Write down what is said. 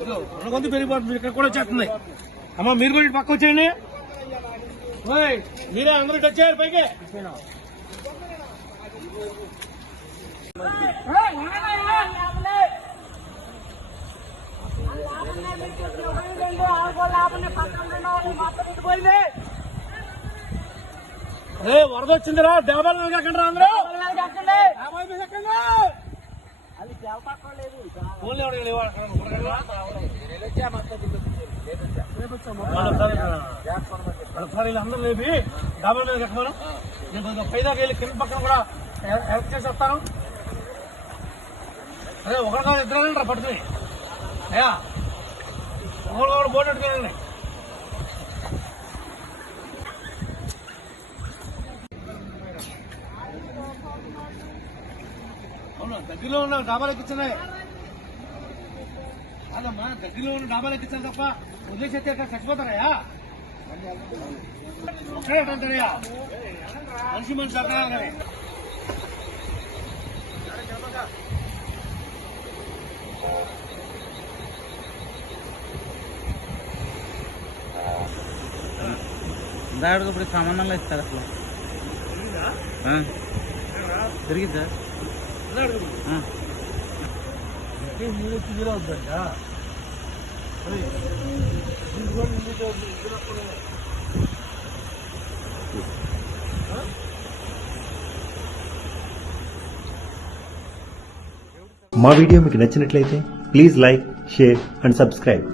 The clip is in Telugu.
కొంత పెరిగిపోతుంది ఇక్కడ కూడా వచ్చేస్తుంది అమ్మ మీరు కూడా ఇటు పక్క వచ్చేయండి మీరే అందరూ ఇటు వచ్చారు పైకి వరద వచ్చిందిరా డాబాల మీద ఎక్కండి అందరూ అందరూ లేపి డాబాల మీద ఎక్కమను నేను పైదాకా వెళ్ళి కింద పక్కన కూడా హెల్ప్ చేసి వస్తాను అదే ఒకటి కాదు ఇద్దరు రా పట్టుకుని అయ్యా ఒకరు కూడా బోట్ పెట్టుకోండి అవునా దగ్గరలో ఉన్న డాబాలు ఎక్కించాయి అదమ్మా దగ్గరలో ఉన్న డాబాలు ఎక్కించాలి తప్ప వదిలేసేస్తే చచ్చిపోతారయ్యా ఒక్కడే అంటారయ్యా మనిషి మనిషి అర్థం కానీ దాడికి ఇప్పుడు సంబంధంలో ఇస్తారు అసలు తిరిగిద్దా మా వీడియో మీకు నచ్చినట్లయితే please like, share and subscribe.